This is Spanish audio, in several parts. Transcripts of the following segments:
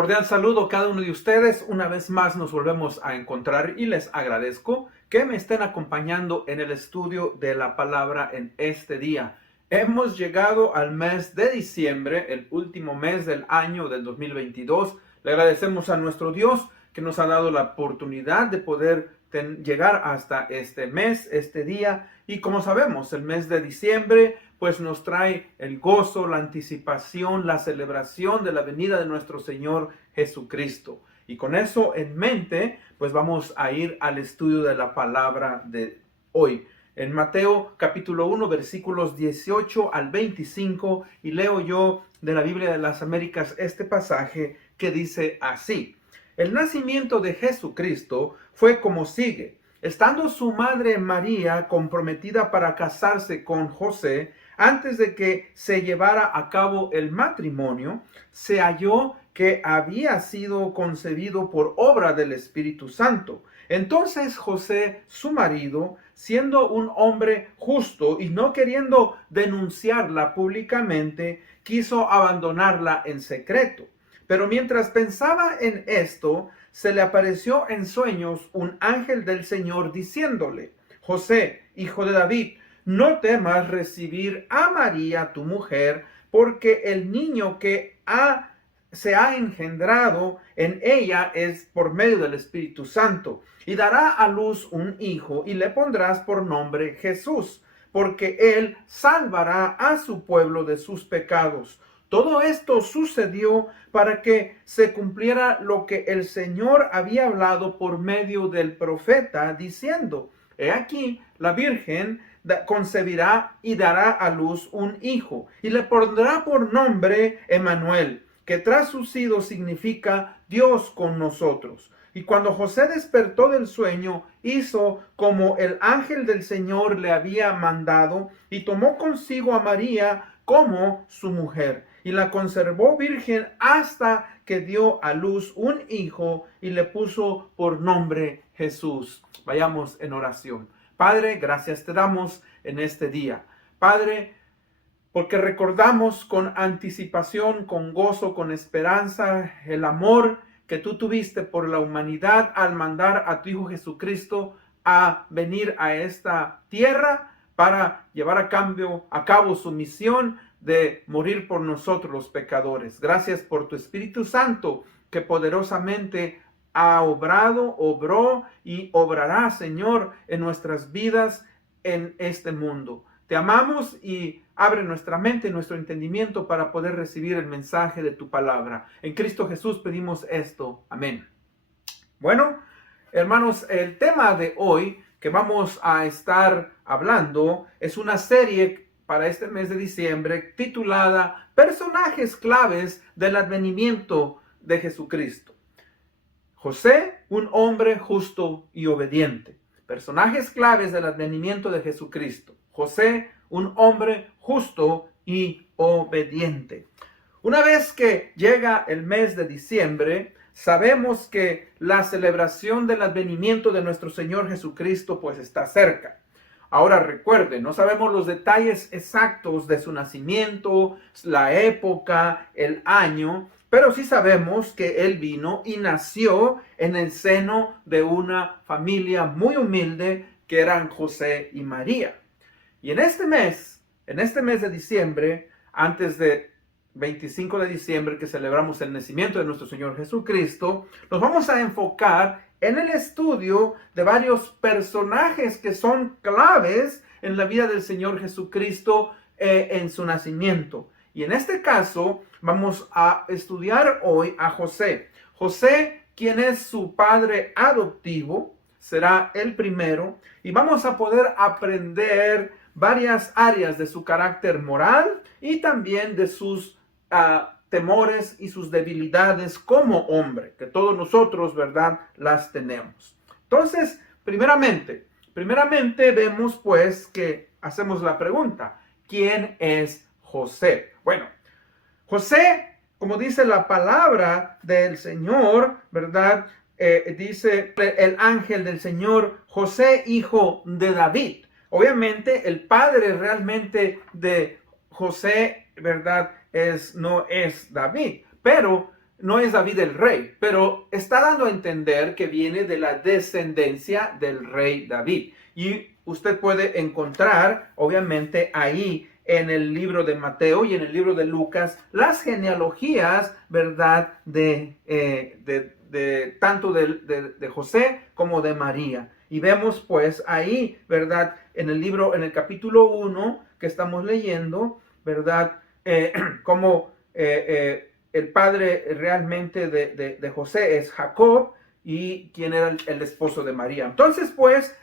Cordial saludo a cada uno de ustedes. Una vez más nos volvemos a encontrar y les agradezco que me estén acompañando en el estudio de la palabra en este día. Hemos llegado al mes de diciembre, el último mes del año del 2022. Le agradecemos a nuestro Dios que nos ha dado la oportunidad de poder llegar hasta este mes, este día. Y como sabemos, el mes de diciembre pues nos trae el gozo, la anticipación, la celebración de la venida de nuestro Señor Jesucristo. Y con eso en mente, pues vamos a ir al estudio de la palabra de hoy. En Mateo capítulo 1, versículos 18 al 25, y leo yo de la Biblia de las Américas este pasaje que dice así: El nacimiento de Jesucristo fue como sigue. Estando su madre María comprometida para casarse con José, antes de que se llevara a cabo el matrimonio, se halló que había sido concebido por obra del Espíritu Santo. Entonces José, su marido, siendo un hombre justo y no queriendo denunciarla públicamente, quiso abandonarla en secreto. Pero mientras pensaba en esto, se le apareció en sueños un ángel del Señor diciéndole: José, hijo de David, no temas recibir a María tu mujer, porque el niño que se ha engendrado en ella es por medio del Espíritu Santo, y dará a luz un hijo, y le pondrás por nombre Jesús, porque él salvará a su pueblo de sus pecados. Todo esto sucedió para que se cumpliera lo que el Señor había hablado por medio del profeta, diciendo: He aquí, la Virgen concebirá y dará a luz un hijo, y le pondrá por nombre Emmanuel, que traducido significa Dios con nosotros. Y cuando José despertó del sueño, hizo como el ángel del Señor le había mandado, y tomó consigo a María como su mujer, y la conservó virgen hasta que dio a luz un hijo, y le puso por nombre Jesús. Vayamos en oración. Padre, gracias te damos en este día. Padre, porque recordamos con anticipación, con gozo, con esperanza, el amor que tú tuviste por la humanidad al mandar a tu Hijo Jesucristo a venir a esta tierra para llevar a cabo su misión de morir por nosotros los pecadores. Gracias por tu Espíritu Santo que poderosamente ha obró y obrará, Señor, en nuestras vidas en este mundo. Te amamos y abre nuestra mente y nuestro entendimiento para poder recibir el mensaje de tu palabra. En Cristo Jesús pedimos esto. Amén. Bueno, hermanos, el tema de hoy que vamos a estar hablando es una serie para este mes de diciembre titulada Personajes claves del advenimiento de Jesucristo. José, un hombre justo y obediente. Personajes claves del advenimiento de Jesucristo. José, un hombre justo y obediente. Una vez que llega el mes de diciembre, sabemos que la celebración del advenimiento de nuestro Señor Jesucristo pues está cerca. Ahora recuerden, no sabemos los detalles exactos de su nacimiento, la época, el año, pero sí sabemos que Él vino y nació en el seno de una familia muy humilde que eran José y María. Y en este mes de diciembre, antes de 25 de diciembre que celebramos el nacimiento de nuestro Señor Jesucristo, nos vamos a enfocar en el estudio de varios personajes que son claves en la vida del Señor Jesucristo en su nacimiento. Y en este caso vamos a estudiar hoy a José. José, quien es su padre adoptivo, será el primero. Y vamos a poder aprender varias áreas de su carácter moral y también de sus temores y sus debilidades como hombre, que todos nosotros, ¿verdad?, las tenemos. Entonces, primeramente vemos pues que hacemos la pregunta: ¿quién es José? Bueno, José, como dice la palabra del Señor, ¿verdad? Dice el ángel del Señor: José, hijo de David. Obviamente el padre realmente de José, ¿verdad?, no es David, pero no es David el rey, pero está dando a entender que viene de la descendencia del rey David. Y usted puede encontrar, obviamente, ahí en el libro de Mateo y en el libro de Lucas, las genealogías, ¿verdad? Tanto de José como de María. Y vemos pues ahí, ¿verdad? En el capítulo 1 que estamos leyendo, ¿verdad? Como el padre realmente de José es Jacob, y quien era el esposo de María. Entonces pues,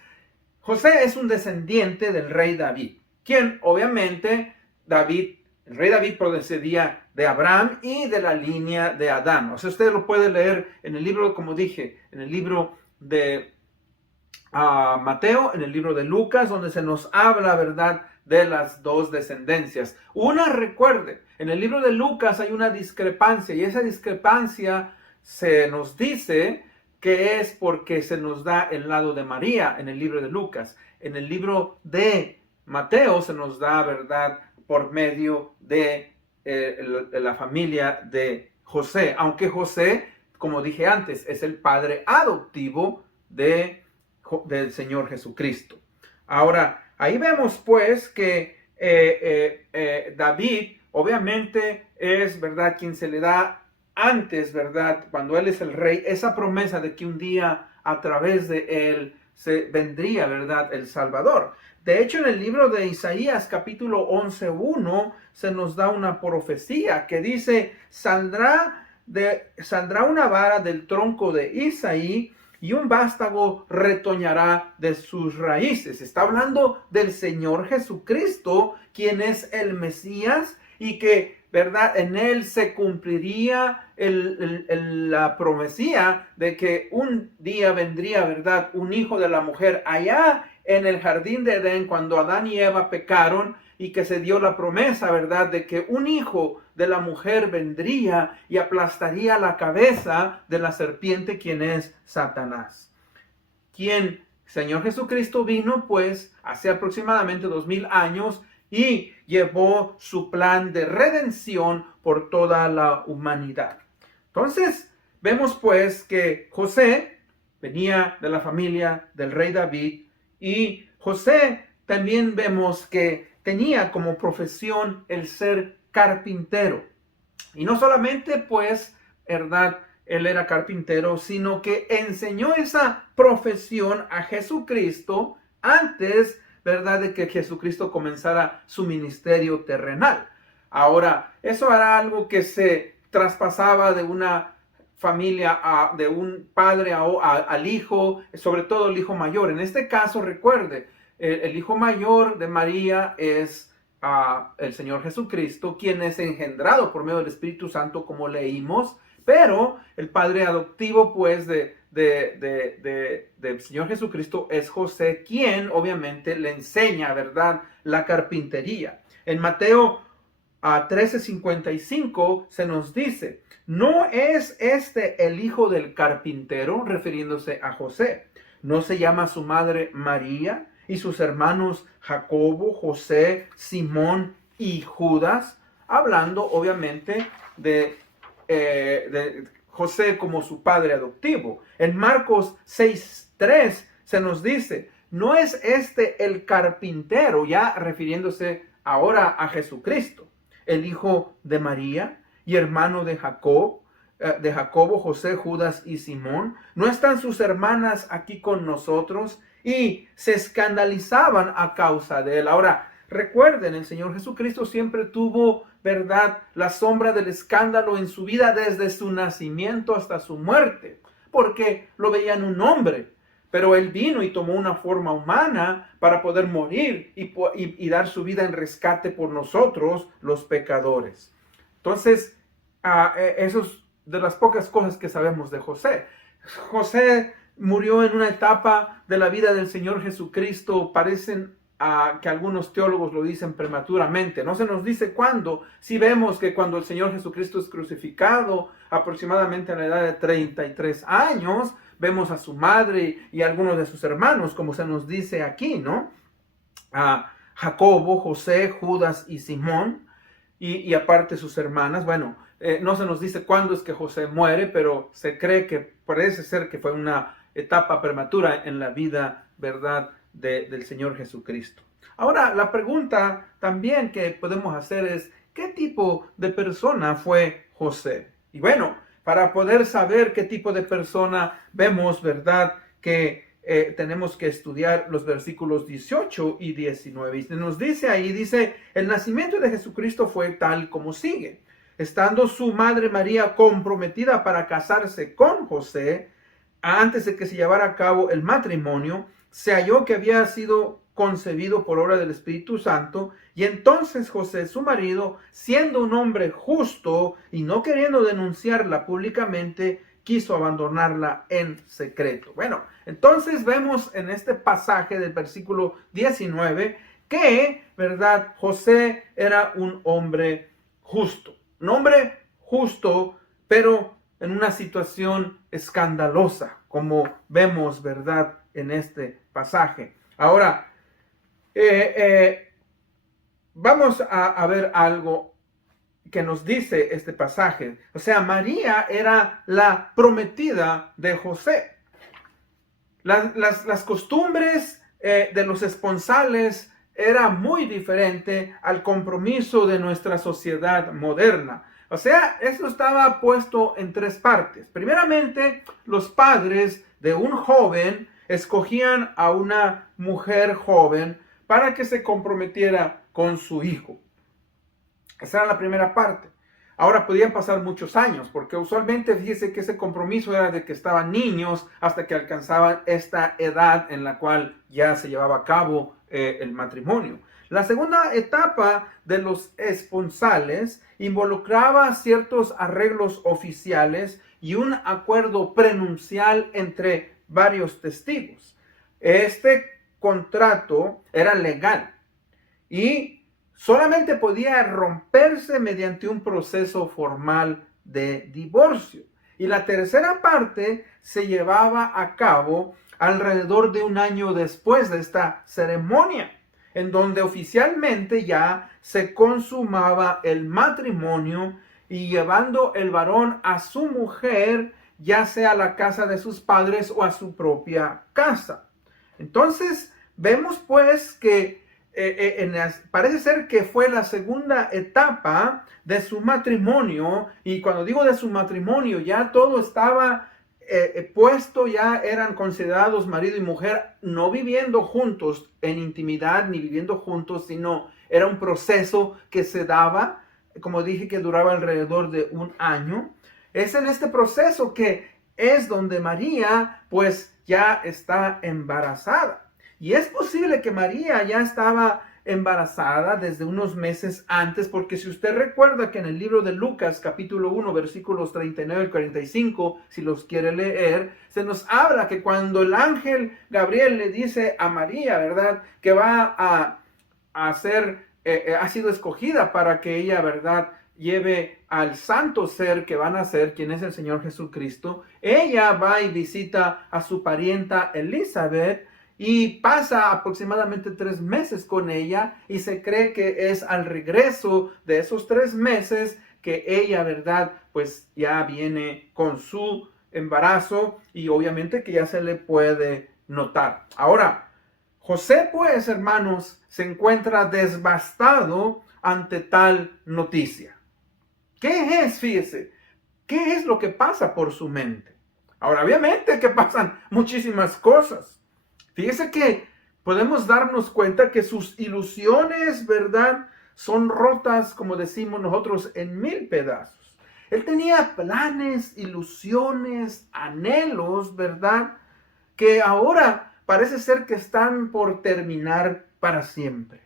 José es un descendiente del rey David, quien obviamente el rey David procedía de Abraham y de la línea de Adán. O sea, usted lo puede leer en el libro, como dije, en el libro de Mateo, en el libro de Lucas, donde se nos habla, ¿verdad?, de las dos descendencias. Recuerde, en el libro de Lucas hay una discrepancia, y esa discrepancia se nos dice que es porque se nos da el lado de María en el libro de Lucas. En el libro de Mateo se nos da, ¿verdad?, por medio de la familia de José, aunque José, como dije antes, es el padre adoptivo del Señor Jesucristo. Ahora, ahí vemos pues que David obviamente es, ¿verdad?, quien se le da antes, ¿verdad?, cuando él es el rey, esa promesa de que un día a través de él se vendría, ¿verdad?, el Salvador. De hecho, en el libro de Isaías, capítulo 11:1, se nos da una profecía que dice: saldrá una vara del tronco de Isaí, y un vástago retoñará de sus raíces. Está hablando del Señor Jesucristo, quien es el Mesías, y que, ¿verdad?, en él se cumpliría la promesía de que un día vendría, ¿verdad?, un hijo de la mujer allá en el jardín de Edén, cuando Adán y Eva pecaron, y que se dio la promesa, ¿verdad?, de que un hijo de la mujer vendría y aplastaría la cabeza de la serpiente, quien es Satanás. Señor Jesucristo vino pues hace aproximadamente 2000 años y llevó su plan de redención por toda la humanidad. Entonces, vemos pues que José venía de la familia del rey David, y José también vemos que tenía como profesión el ser carpintero. Y no solamente pues, ¿verdad?, él era carpintero, sino que enseñó esa profesión a Jesucristo antes, ¿verdad?, de que Jesucristo comenzara su ministerio terrenal. Ahora, eso era algo que se traspasaba de una familia, de un padre al hijo, sobre todo el hijo mayor. En este caso, recuerde, el hijo mayor de María es el Señor Jesucristo, quien es engendrado por medio del Espíritu Santo, como leímos, pero el padre adoptivo pues del Señor Jesucristo es José, quien obviamente le enseña, ¿verdad?, la carpintería. En Mateo 13:55 se nos dice: ¿no es este el hijo del carpintero?, refiriéndose a José. ¿No se llama su madre María y sus hermanos Jacobo, José, Simón y Judas? Hablando obviamente de José como su padre adoptivo. En Marcos 6:3 se nos dice: ¿no es este el carpintero?, ya refiriéndose ahora a Jesucristo, el hijo de María y hermano de Jacobo, José, Judas y Simón. ¿No están sus hermanas aquí con nosotros? Y se escandalizaban a causa de él. Ahora, recuerden, el Señor Jesucristo siempre tuvo, ¿verdad?, la sombra del escándalo en su vida desde su nacimiento hasta su muerte, porque lo veían un hombre. Pero él vino y tomó una forma humana para poder morir y dar su vida en rescate por nosotros, los pecadores. Entonces, eso es de las pocas cosas que sabemos de José. José murió en una etapa de la vida del Señor Jesucristo, parecen que algunos teólogos lo dicen prematuramente. No se nos dice cuándo. Sí vemos que cuando el Señor Jesucristo es crucificado, aproximadamente a la edad de 33 años, vemos a su madre y a algunos de sus hermanos, como se nos dice aquí, ¿no? Jacobo, José, Judas y Simón, y aparte sus hermanas. Bueno, No se nos dice cuándo es que José muere, pero se cree que parece ser que fue una etapa prematura en la vida, ¿verdad?, del Señor Jesucristo. Ahora, la pregunta también que podemos hacer es, ¿qué tipo de persona fue José? Y bueno, para poder saber qué tipo de persona vemos, ¿verdad?, que tenemos que estudiar los versículos 18 y 19. Y nos dice ahí, dice, el nacimiento de Jesucristo fue tal como sigue. Estando su madre María comprometida para casarse con José, antes de que se llevara a cabo el matrimonio, se halló que había sido concebido por obra del Espíritu Santo, y entonces José, su marido, siendo un hombre justo y no queriendo denunciarla públicamente, quiso abandonarla en secreto. Bueno, entonces vemos en este pasaje del versículo 19 que, ¿verdad?, José era un hombre justo. Un hombre justo, pero en una situación escandalosa, como vemos, ¿verdad?, en este pasaje. Ahora, vamos a ver algo que nos dice este pasaje. O sea, María era la prometida de José. Las costumbres de los esponsales era muy diferente al compromiso de nuestra sociedad moderna. O sea, esto estaba puesto en tres partes. Primeramente, los padres de un joven escogían a una mujer joven para que se comprometiera con su hijo. Esa era la primera parte. Ahora podían pasar muchos años, porque usualmente fíjese que ese compromiso era de que estaban niños hasta que alcanzaban esta edad en la cual ya se llevaba a cabo el matrimonio. La segunda etapa de los esponsales involucraba ciertos arreglos oficiales y un acuerdo prenupcial entre varios testigos. Este contrato era legal y solamente podía romperse mediante un proceso formal de divorcio. Y la tercera parte se llevaba a cabo alrededor de un año después de esta ceremonia, en donde oficialmente ya se consumaba el matrimonio y llevando el varón a su mujer, ya sea a la casa de sus padres o a su propia casa. Entonces, vemos pues que parece ser que fue la segunda etapa de su matrimonio, y cuando digo de su matrimonio, ya todo estaba puesto, ya eran considerados marido y mujer, no viviendo juntos en intimidad ni viviendo juntos, sino era un proceso que se daba, como dije, que duraba alrededor de un año. Es en este proceso que es donde María pues ya está embarazada. Y es posible que María ya estaba embarazada desde unos meses antes, porque si usted recuerda que en el libro de Lucas, capítulo 1, versículos 39 y 45, si los quiere leer, se nos habla que cuando el ángel Gabriel le dice a María, ¿verdad?, que va a ser, ha sido escogida para que ella, ¿verdad?, lleve al santo ser que van a ser, quien es el Señor Jesucristo, ella va y visita a su parienta Elizabeth, y pasa aproximadamente 3 meses con ella, y se cree que es al regreso de esos 3 meses que ella, ¿verdad?, pues ya viene con su embarazo, y obviamente que ya se le puede notar. Ahora, José, pues, hermanos, se encuentra devastado ante tal noticia. ¿Qué es, fíjese? ¿Qué es lo que pasa por su mente? Ahora, obviamente que pasan muchísimas cosas. Fíjese que podemos darnos cuenta que sus ilusiones, ¿verdad?, son rotas, como decimos nosotros, en 1000 pedazos. Él tenía planes, ilusiones, anhelos, ¿verdad?, que ahora parece ser que están por terminar para siempre.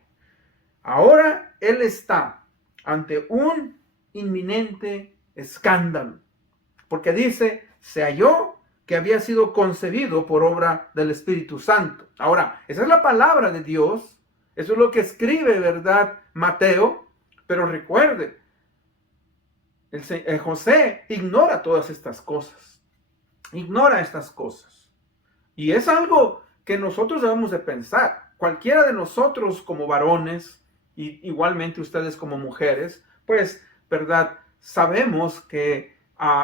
Ahora él está ante un inminente escándalo, porque dice, se halló que había sido concebido por obra del Espíritu Santo. Ahora, esa es la palabra de Dios, eso es lo que escribe, ¿verdad?, Mateo, pero recuerde, José ignora todas estas cosas, ignora estas cosas, y es algo que nosotros debemos de pensar. Cualquiera de nosotros como varones, y igualmente ustedes como mujeres, pues, ¿verdad?, sabemos que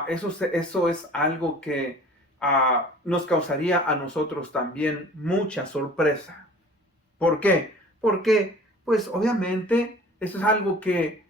eso es algo que nos causaría a nosotros también mucha sorpresa. ¿Por qué? Porque, pues obviamente, eso es algo que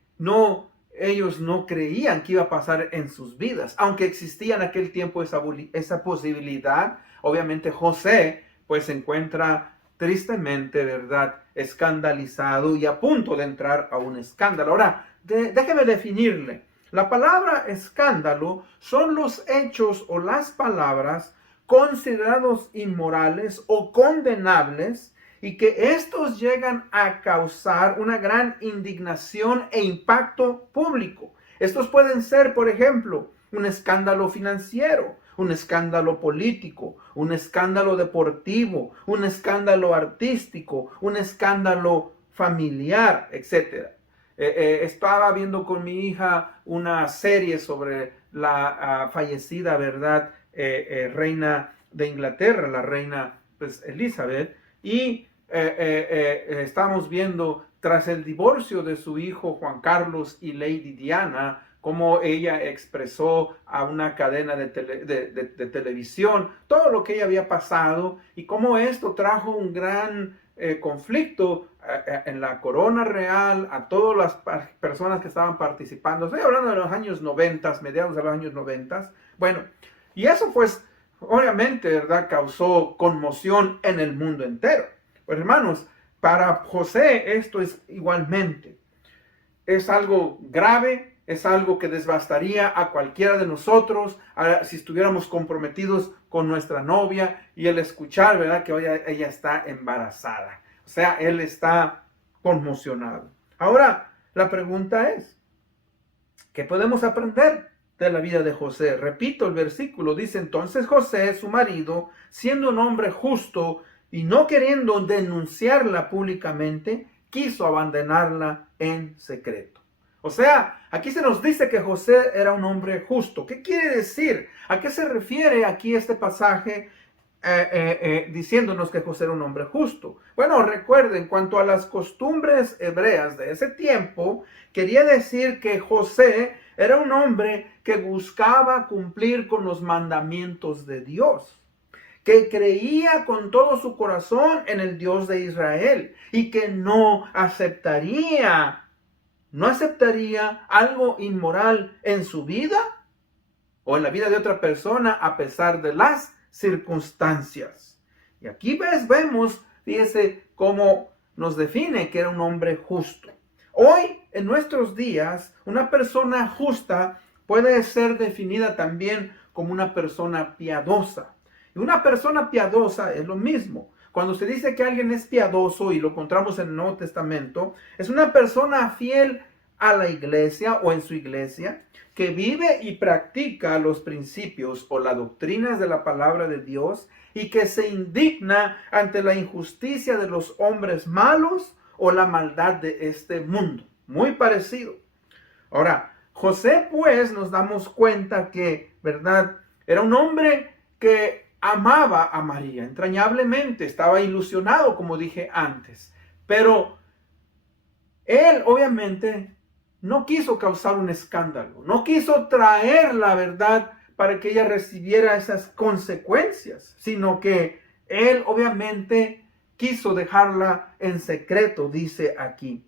ellos no creían que iba a pasar en sus vidas. Aunque existía en aquel tiempo esa posibilidad, obviamente José, pues se encuentra tristemente, ¿verdad?, escandalizado y a punto de entrar a un escándalo. Ahora, déjeme definirle. La palabra escándalo son los hechos o las palabras considerados inmorales o condenables y que estos llegan a causar una gran indignación e impacto público. Estos pueden ser, por ejemplo, un escándalo financiero, un escándalo político, un escándalo deportivo, un escándalo artístico, un escándalo familiar, etc. Estaba viendo con mi hija una serie sobre la fallecida, ¿verdad?, reina de Inglaterra, la reina, pues, Elizabeth, y estamos viendo tras el divorcio de su hijo Juan Carlos y Lady Diana, cómo ella expresó a una cadena de televisión todo lo que ella había pasado y cómo esto trajo un gran conflicto en la corona real, a todas las personas que estaban participando. Estoy hablando de los años 90, mediados de los años 90. Bueno, y eso pues obviamente, ¿verdad?, causó conmoción en el mundo entero. Pues hermanos, para José esto es igualmente. Es algo grave, es algo que devastaría a cualquiera de nosotros si estuviéramos comprometidos con nuestra novia y el escuchar, ¿verdad?, que hoy ella está embarazada. O sea, él está conmocionado. Ahora, la pregunta es, ¿qué podemos aprender de la vida de José? Repito el versículo, dice: entonces José, su marido, siendo un hombre justo y no queriendo denunciarla públicamente, quiso abandonarla en secreto. O sea, aquí se nos dice que José era un hombre justo. ¿Qué quiere decir? ¿A qué se refiere aquí este pasaje diciéndonos que José era un hombre justo? Bueno, recuerden, en cuanto a las costumbres hebreas de ese tiempo, quería decir que José era un hombre que buscaba cumplir con los mandamientos de Dios, que creía con todo su corazón en el Dios de Israel y que no aceptaría algo inmoral en su vida o en la vida de otra persona a pesar de las circunstancias. Y aquí vemos, fíjese cómo nos define que era un hombre justo. Hoy, en nuestros días, una persona justa puede ser definida también como una persona piadosa. Y una persona piadosa es lo mismo. Cuando se dice que alguien es piadoso, y lo encontramos en el Nuevo Testamento, es una persona fiel a la iglesia o en su iglesia, que vive y practica los principios o las doctrinas de la palabra de Dios y que se indigna ante la injusticia de los hombres malos o la maldad de este mundo. Muy parecido. Ahora, José, pues, nos damos cuenta que, ¿verdad?, era un hombre que amaba a María entrañablemente, estaba ilusionado, como dije antes, pero él obviamente no quiso causar un escándalo, no quiso traer la verdad para que ella recibiera esas consecuencias, sino que él obviamente quiso dejarla en secreto, dice aquí.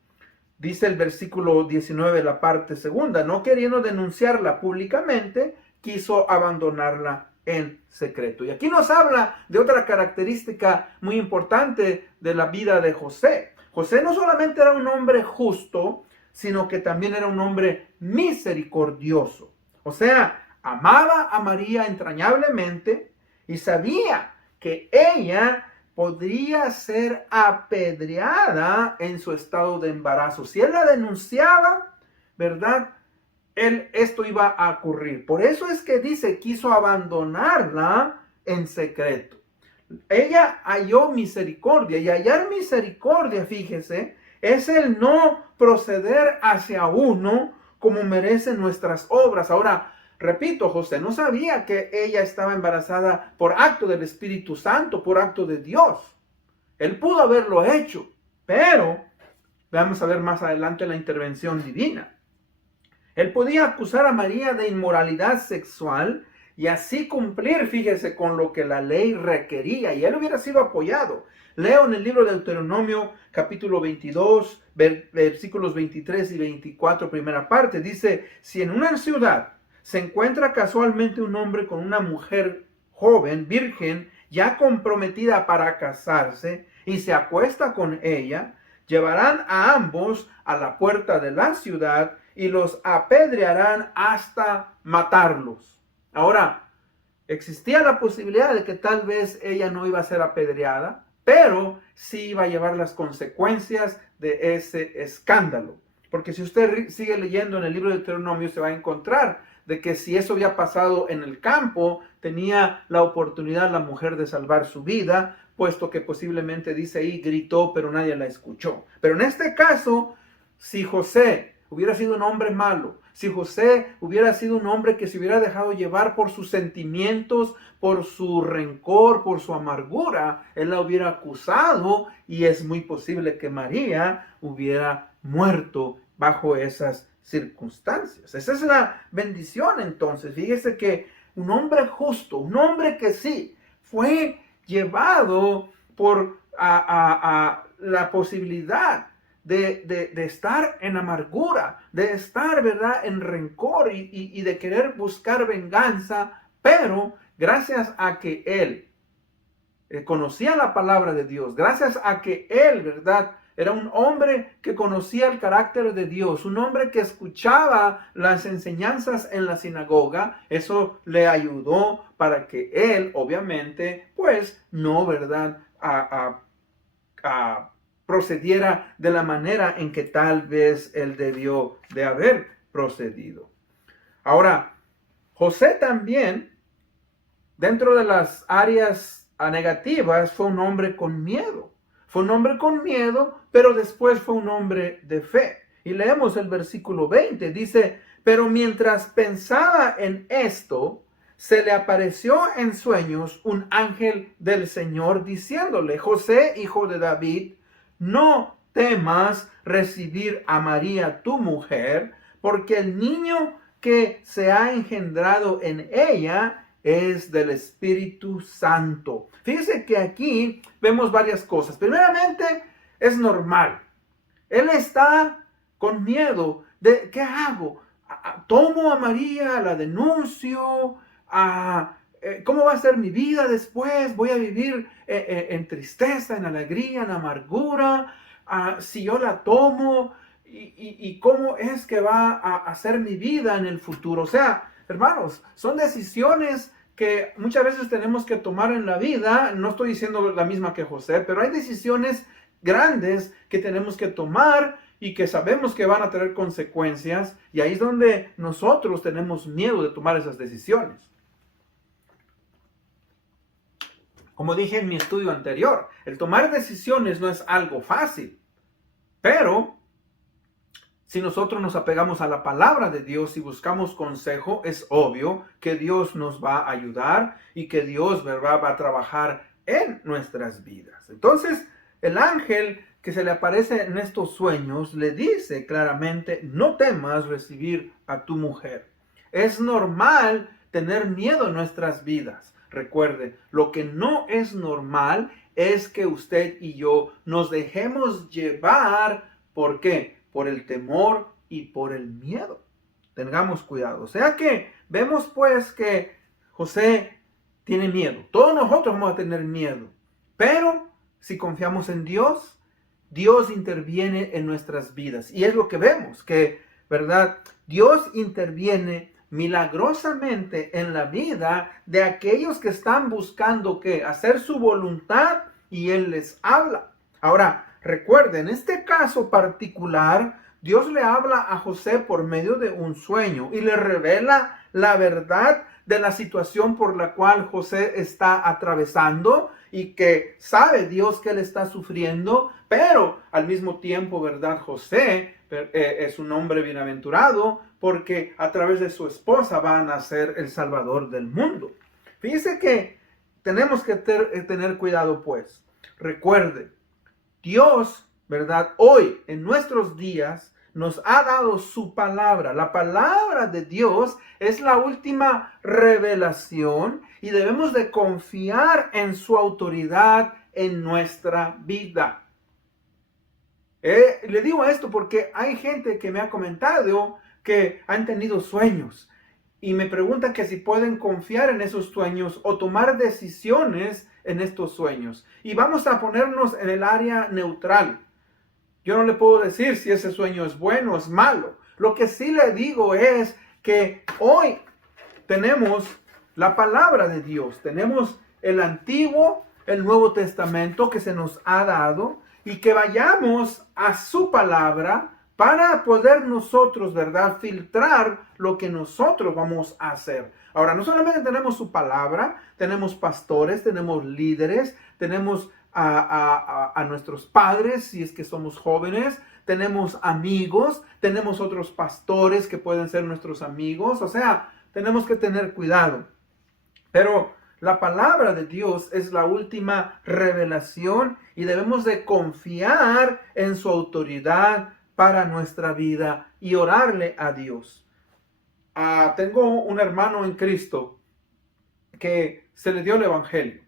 Dice el versículo 19, la parte segunda, no queriendo denunciarla públicamente, quiso abandonarla en secreto. Y aquí nos habla de otra característica muy importante de la vida de José. José no solamente era un hombre justo, sino que también era un hombre misericordioso. O sea, amaba a María entrañablemente y sabía que ella podría ser apedreada en su estado de embarazo. Si él la denunciaba, ¿verdad?, esto iba a ocurrir. Por eso es que dice, quiso abandonarla en secreto. Ella halló misericordia, y hallar misericordia, fíjese, es el no proceder hacia uno como merecen nuestras obras. Ahora, repito, José no sabía que ella estaba embarazada por acto del Espíritu Santo, por acto de Dios. Él pudo haberlo hecho, pero vamos a ver más adelante la intervención divina. Él podía acusar a María de inmoralidad sexual y así cumplir, fíjese, con lo que la ley requería, y él hubiera sido apoyado. Leo en el libro de Deuteronomio, capítulo 22, versículos 23 y 24, primera parte, dice: si en una ciudad se encuentra casualmente un hombre con una mujer joven, virgen, ya comprometida para casarse, y se acuesta con ella, llevarán a ambos a la puerta de la ciudad y los apedrearán hasta matarlos. Ahora, existía la posibilidad de que tal vez ella no iba a ser apedreada, pero sí iba a llevar las consecuencias de ese escándalo. Porque si usted sigue leyendo en el libro de Deuteronomio, se va a encontrar de que si eso había pasado en el campo, tenía la oportunidad la mujer de salvar su vida, puesto que posiblemente dice ahí, gritó, pero nadie la escuchó. Pero en este caso, si José hubiera sido un hombre malo, si José hubiera sido un hombre que se hubiera dejado llevar por sus sentimientos, por su rencor, por su amargura, él la hubiera acusado y es muy posible que María hubiera muerto bajo esas circunstancias. Esa es la bendición entonces. Fíjese que un hombre justo, un hombre que sí fue llevado por la posibilidad de estar en amargura, de estar, ¿verdad?, en rencor y de querer buscar venganza, pero gracias a que él conocía la palabra de Dios, gracias a que él, ¿verdad?, era un hombre que conocía el carácter de Dios, un hombre que escuchaba las enseñanzas en la sinagoga. Eso le ayudó para que él, obviamente, pues no, ¿verdad?, procediera de la manera en que tal vez él debió de haber procedido. Ahora, José también, dentro de las áreas negativas, fue un hombre con miedo. Fue un hombre con miedo, pero después fue un hombre de fe. Y leemos el versículo 20, dice: pero mientras pensaba en esto, se le apareció en sueños un ángel del Señor diciéndole: José, hijo de David, no temas recibir a María tu mujer, porque el niño que se ha engendrado en ella es del Espíritu Santo. Fíjese que aquí vemos varias cosas. Primeramente, es normal. Él está con miedo de, ¿qué hago? ¿Tomo a María, la denuncio? ¿Cómo va a ser mi vida después? ¿Voy a vivir en tristeza, en alegría, en amargura? Si yo la tomo, ¿y cómo es que va a ser mi vida en el futuro? O sea, hermanos, son decisiones que muchas veces tenemos que tomar en la vida. No estoy diciendo la misma que José, pero hay decisiones grandes que tenemos que tomar y que sabemos que van a tener consecuencias, y ahí es donde nosotros tenemos miedo de tomar esas decisiones. Como dije en mi estudio anterior, el tomar decisiones no es algo fácil, pero si nosotros nos apegamos a la palabra de Dios y buscamos consejo, es obvio que Dios nos va a ayudar y que Dios, ¿verdad?, va a trabajar en nuestras vidas. Entonces, el ángel que se le aparece en estos sueños le dice claramente: no temas recibir a tu mujer. Es normal tener miedo en nuestras vidas. Recuerde, lo que no es normal es que usted y yo nos dejemos llevar. ¿Por qué? Por el temor y por el miedo. Tengamos cuidado. O sea que vemos pues que José tiene miedo. Todos nosotros vamos a tener miedo. Pero si confiamos en Dios, Dios interviene en nuestras vidas. Y es lo que vemos, que, ¿verdad?, Dios interviene milagrosamente en la vida de aquellos que están buscando ¿qué? Hacer su voluntad, y Él les habla. Ahora, recuerden, en este caso particular, Dios le habla a José por medio de un sueño y le revela la verdad de la situación por la cual José está atravesando, y que sabe Dios que él está sufriendo, pero al mismo tiempo, ¿verdad?, José es un hombre bienaventurado porque a través de su esposa va a nacer el Salvador del mundo. Fíjese que tenemos que tener cuidado, pues. Recuerde, Dios, ¿verdad?, hoy en nuestros días nos ha dado su palabra. La palabra de Dios es la última revelación y debemos de confiar en su autoridad en nuestra vida. Le digo esto porque hay gente que me ha comentado que han tenido sueños y me preguntan que si pueden confiar en esos sueños o tomar decisiones en estos sueños. Y vamos a ponernos en el área neutral. Yo no le puedo decir si ese sueño es bueno o es malo. Lo que sí le digo es que hoy tenemos la palabra de Dios. Tenemos el Antiguo, el Nuevo Testamento que se nos ha dado y que vayamos a su palabra para poder nosotros, ¿verdad?, filtrar lo que nosotros vamos a hacer. Ahora, no solamente tenemos su palabra, tenemos pastores, tenemos líderes, tenemos a nuestros padres, si es que somos jóvenes, tenemos amigos, tenemos otros pastores que pueden ser nuestros amigos, o sea, tenemos que tener cuidado. Pero la palabra de Dios es la última revelación y debemos de confiar en su autoridad para nuestra vida y orarle a Dios. Tengo un hermano en Cristo que se le dio el evangelio.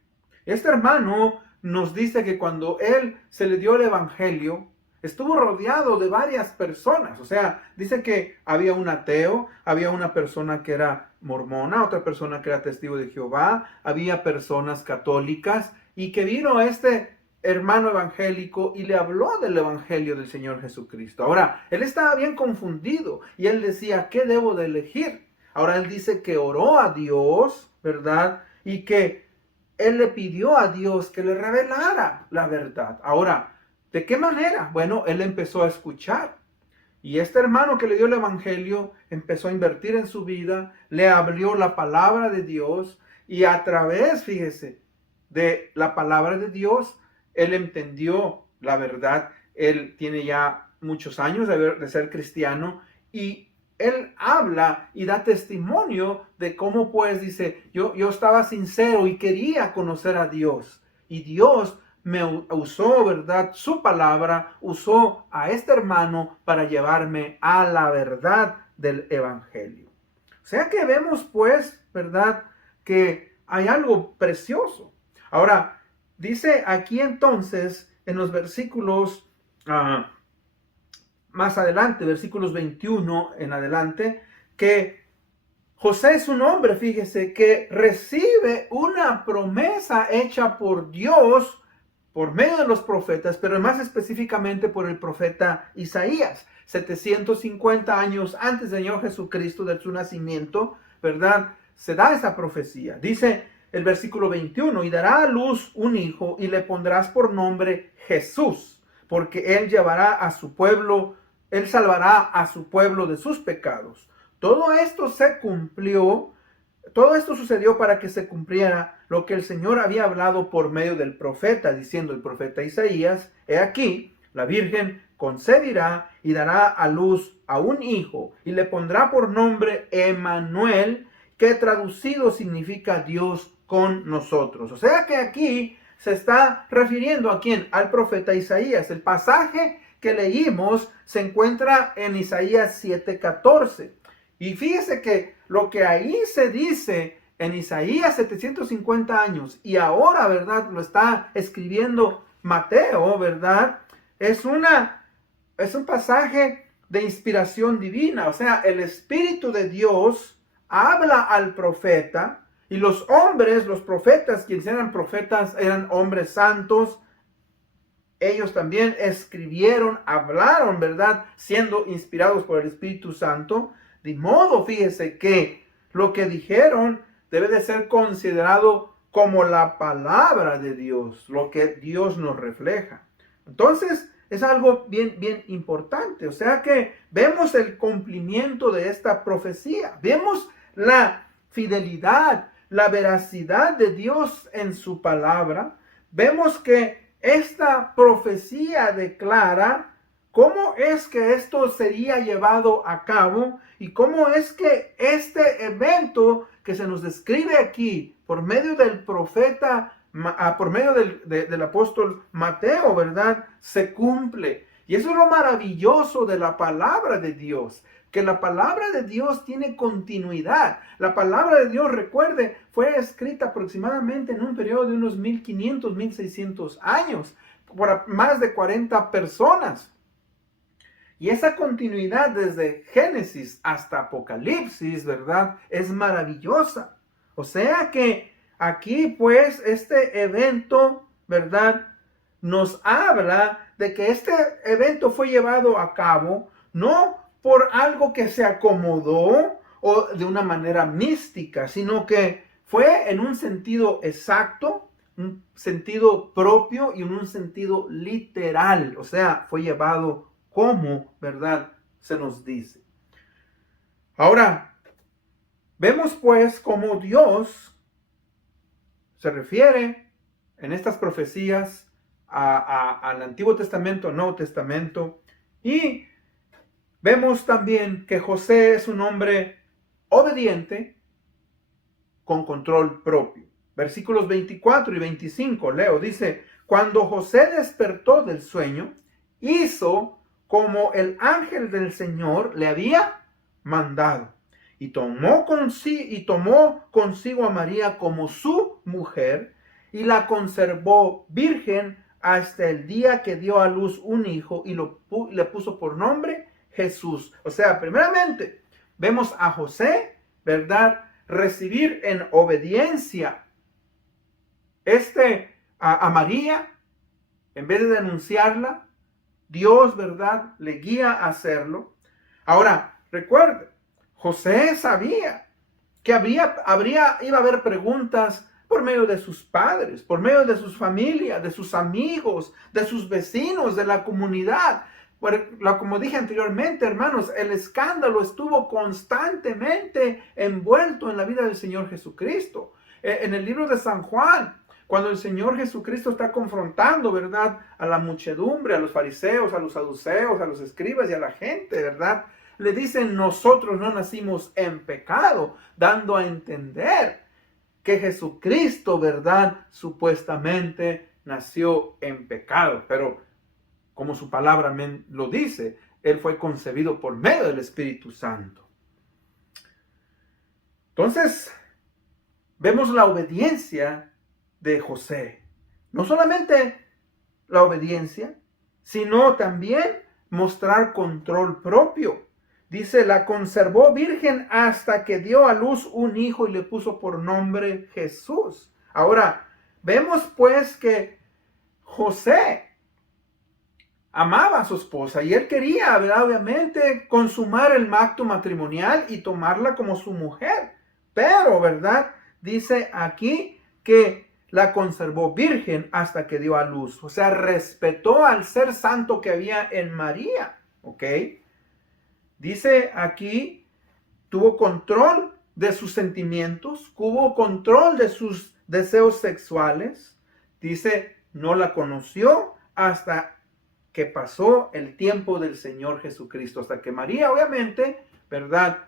Este hermano nos dice que cuando él se le dio el evangelio, estuvo rodeado de varias personas. O sea, dice que había un ateo, había una persona que era mormona, otra persona que era testigo de Jehová, había personas católicas y que vino este hermano evangélico y le habló del evangelio del Señor Jesucristo. Ahora, él estaba bien confundido y él decía, ¿qué debo de elegir? Ahora él dice que oró a Dios, ¿verdad? Y que él le pidió a Dios que le revelara la verdad. Ahora, ¿de qué manera? Bueno, él empezó a escuchar. Y este hermano que le dio el evangelio empezó a invertir en su vida, le abrió la palabra de Dios y a través, fíjese, de la palabra de Dios, él entendió la verdad. Él tiene ya muchos años de ser cristiano y él habla y da testimonio de cómo pues dice, yo estaba sincero y quería conocer a Dios. Y Dios me usó, ¿verdad?, su palabra, usó a este hermano para llevarme a la verdad del evangelio. O sea que vemos pues, ¿verdad?, que hay algo precioso. Ahora, dice aquí entonces en los versículos más adelante, versículos 21 en adelante, que José es un hombre, fíjese, que recibe una promesa hecha por Dios por medio de los profetas, pero más específicamente por el profeta Isaías, 750 años antes del Señor Jesucristo, de su nacimiento, ¿verdad? Se da esa profecía. Dice el versículo 21, y dará a luz un hijo y le pondrás por nombre Jesús, porque él llevará a su pueblo, él salvará a su pueblo de sus pecados. Todo esto se cumplió. Todo esto sucedió para que se cumpliera lo que el Señor había hablado por medio del profeta, diciendo el profeta Isaías, he aquí, la Virgen concebirá y dará a luz a un hijo y le pondrá por nombre Emmanuel, que traducido significa Dios con nosotros. O sea que aquí se está refiriendo a quién, al profeta Isaías. El pasaje que leímos se encuentra en Isaías 7:14. Y fíjese que lo que ahí se dice en Isaías 750 años y ahora, ¿verdad?, lo está escribiendo Mateo, ¿verdad? Es un pasaje de inspiración divina. O sea, el Espíritu de Dios habla al profeta y los hombres, los profetas, quienes eran profetas, eran hombres santos. Ellos también escribieron, hablaron, ¿verdad?, siendo inspirados por el Espíritu Santo. De modo, fíjese que lo que dijeron debe de ser considerado como la palabra de Dios, lo que Dios nos refleja. Entonces, es algo bien, bien importante. O sea que vemos el cumplimiento de esta profecía. Vemos la fidelidad, la veracidad de Dios en su palabra. Vemos que esta profecía declara cómo es que esto sería llevado a cabo y cómo es que este evento que se nos describe aquí por medio del profeta, por medio del apóstol Mateo, ¿verdad?, se cumple. Y eso es lo maravilloso de la palabra de Dios, que la palabra de Dios tiene continuidad. La palabra de Dios, recuerde, fue escrita aproximadamente en un periodo de unos 1500, 1600 años, por más de 40 personas. Y esa continuidad desde Génesis hasta Apocalipsis, ¿verdad? Es maravillosa. O sea que aquí pues este evento, ¿verdad? Nos habla de que este evento fue llevado a cabo no por algo que se acomodó o de una manera mística, sino que fue en un sentido exacto, un sentido propio y en un sentido literal. O sea, fue llevado como, ¿verdad? Se nos dice. Ahora, vemos pues cómo Dios se refiere en estas profecías al Antiguo Testamento, Nuevo Testamento, y vemos también que José es un hombre obediente con control propio. Versículos 24 y 25, leo, dice, cuando José despertó del sueño, hizo como el ángel del Señor le había mandado, y tomó consigo a María como su mujer, y la conservó virgen hasta el día que dio a luz un hijo, y le puso por nombre Jesús. O sea, primeramente, vemos a José, ¿verdad?, recibir en obediencia a María, en vez de denunciarla. Dios, ¿verdad?, le guía a hacerlo. Ahora, recuerde, José sabía que iba a haber preguntas por medio de sus padres, por medio de sus familias, de sus amigos, de sus vecinos, de la comunidad. Como dije anteriormente, hermanos, el escándalo estuvo constantemente envuelto en la vida del Señor Jesucristo. En el libro de San Juan, cuando el Señor Jesucristo está confrontando, ¿verdad?, a la muchedumbre, a los fariseos, a los saduceos, a los escribas y a la gente, ¿verdad?, le dicen, nosotros no nacimos en pecado, dando a entender que Jesucristo, ¿verdad?, supuestamente nació en pecado. Pero como su palabra lo dice, Él fue concebido por medio del Espíritu Santo. Entonces, vemos la obediencia de José. No solamente la obediencia, sino también mostrar control propio. Dice, la conservó virgen hasta que dio a luz un hijo y le puso por nombre Jesús. Ahora, vemos pues que José amaba a su esposa y él quería, ¿verdad?, obviamente, consumar el acto matrimonial y tomarla como su mujer. Pero, ¿verdad?, dice aquí que la conservó virgen hasta que dio a luz. O sea, respetó al ser santo que había en María. ¿Ok? Dice aquí, tuvo control de sus sentimientos, tuvo control de sus deseos sexuales. Dice, no la conoció hasta que pasó el tiempo del Señor Jesucristo. Hasta que María, obviamente, ¿verdad?,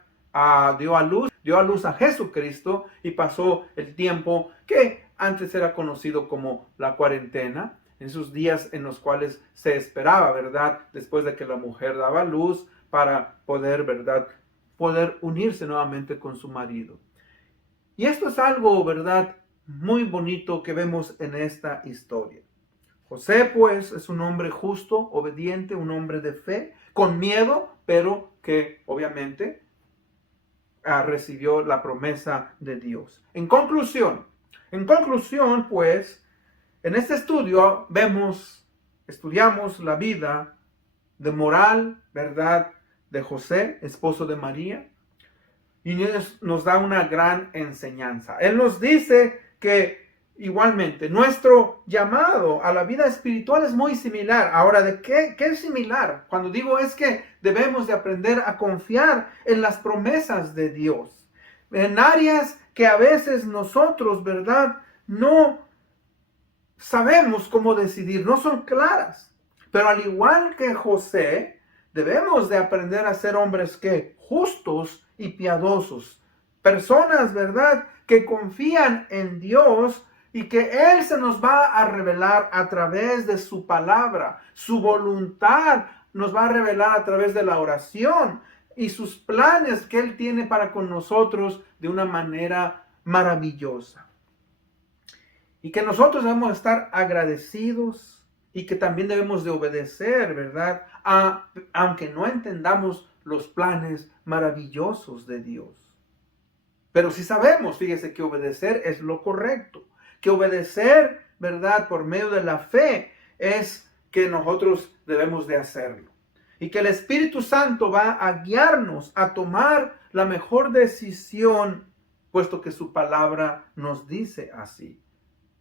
dio a luz a Jesucristo y pasó el tiempo que antes era conocido como la cuarentena, en esos días en los cuales se esperaba, ¿verdad?, después de que la mujer daba luz para poder, ¿verdad?, poder unirse nuevamente con su marido. Y esto es algo, ¿verdad?, muy bonito que vemos en esta historia. José, pues, es un hombre justo, obediente, un hombre de fe, con miedo, pero que obviamente recibió la promesa de Dios. En conclusión, pues, en este estudio estudiamos la vida de moral, ¿verdad?, de José, esposo de María, y nos da una gran enseñanza. Él nos dice que igualmente nuestro llamado a la vida espiritual es muy similar. Ahora, ¿de qué es similar? Cuando digo es que debemos de aprender a confiar en las promesas de Dios, en áreas que a veces nosotros, ¿verdad?, no sabemos cómo decidir, no son claras. Pero al igual que José, debemos de aprender a ser hombres justos y piadosos. Personas, ¿verdad?, que confían en Dios, y que Él se nos va a revelar a través de su palabra. Su voluntad nos va a revelar a través de la oración y sus planes que Él tiene para con nosotros de una manera maravillosa. Y que nosotros debemos estar agradecidos y que también debemos de obedecer, ¿verdad? Aunque no entendamos los planes maravillosos de Dios. Pero si sabemos, fíjese, que obedecer es lo correcto. Que obedecer, ¿verdad? Por medio de la fe es que nosotros debemos de hacerlo. Y que el Espíritu Santo va a guiarnos a tomar la mejor decisión, puesto que su palabra nos dice así.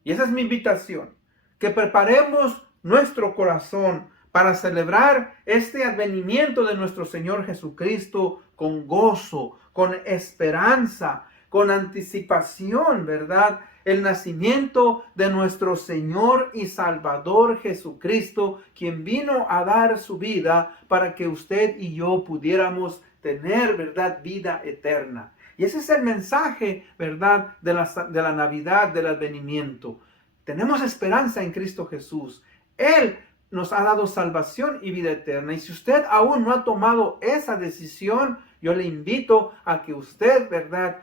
Y esa es mi invitación, que preparemos nuestro corazón para celebrar este advenimiento de nuestro Señor Jesucristo con gozo, con esperanza, con anticipación, ¿verdad? El nacimiento de nuestro Señor y Salvador Jesucristo, quien vino a dar su vida para que usted y yo pudiéramos tener, ¿verdad?, vida eterna. Y ese es el mensaje, ¿verdad?, de la Navidad, del advenimiento. Tenemos esperanza en Cristo Jesús. Él nos ha dado salvación y vida eterna. Y si usted aún no ha tomado esa decisión, yo le invito a que usted, ¿verdad?,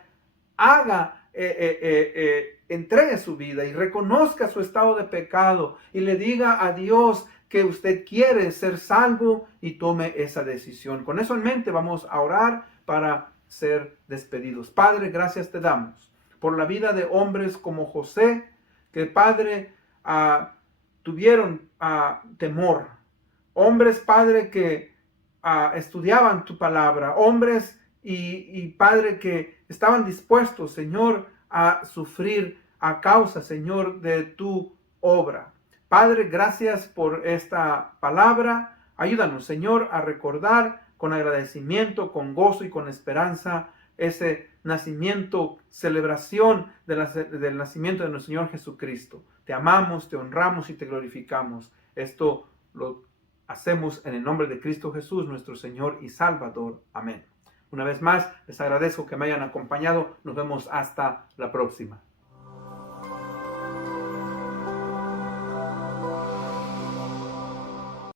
entregue su vida y reconozca su estado de pecado y le diga a Dios que usted quiere ser salvo y tome esa decisión. Con eso en mente vamos a orar para ser despedidos. Padre, gracias te damos por la vida de hombres como José, que Padre tuvieron temor. Hombres, Padre, que estudiaban tu palabra. Hombres y Padre, que estaban dispuestos, Señor, a sufrir a causa, Señor, de tu obra. Padre, gracias por esta palabra. Ayúdanos, Señor, a recordar con agradecimiento, con gozo y con esperanza ese nacimiento, celebración del nacimiento de nuestro Señor Jesucristo. Te amamos, te honramos y te glorificamos. Esto lo hacemos en el nombre de Cristo Jesús, nuestro Señor y Salvador. Amén. Una vez más, les agradezco que me hayan acompañado. Nos vemos hasta la próxima.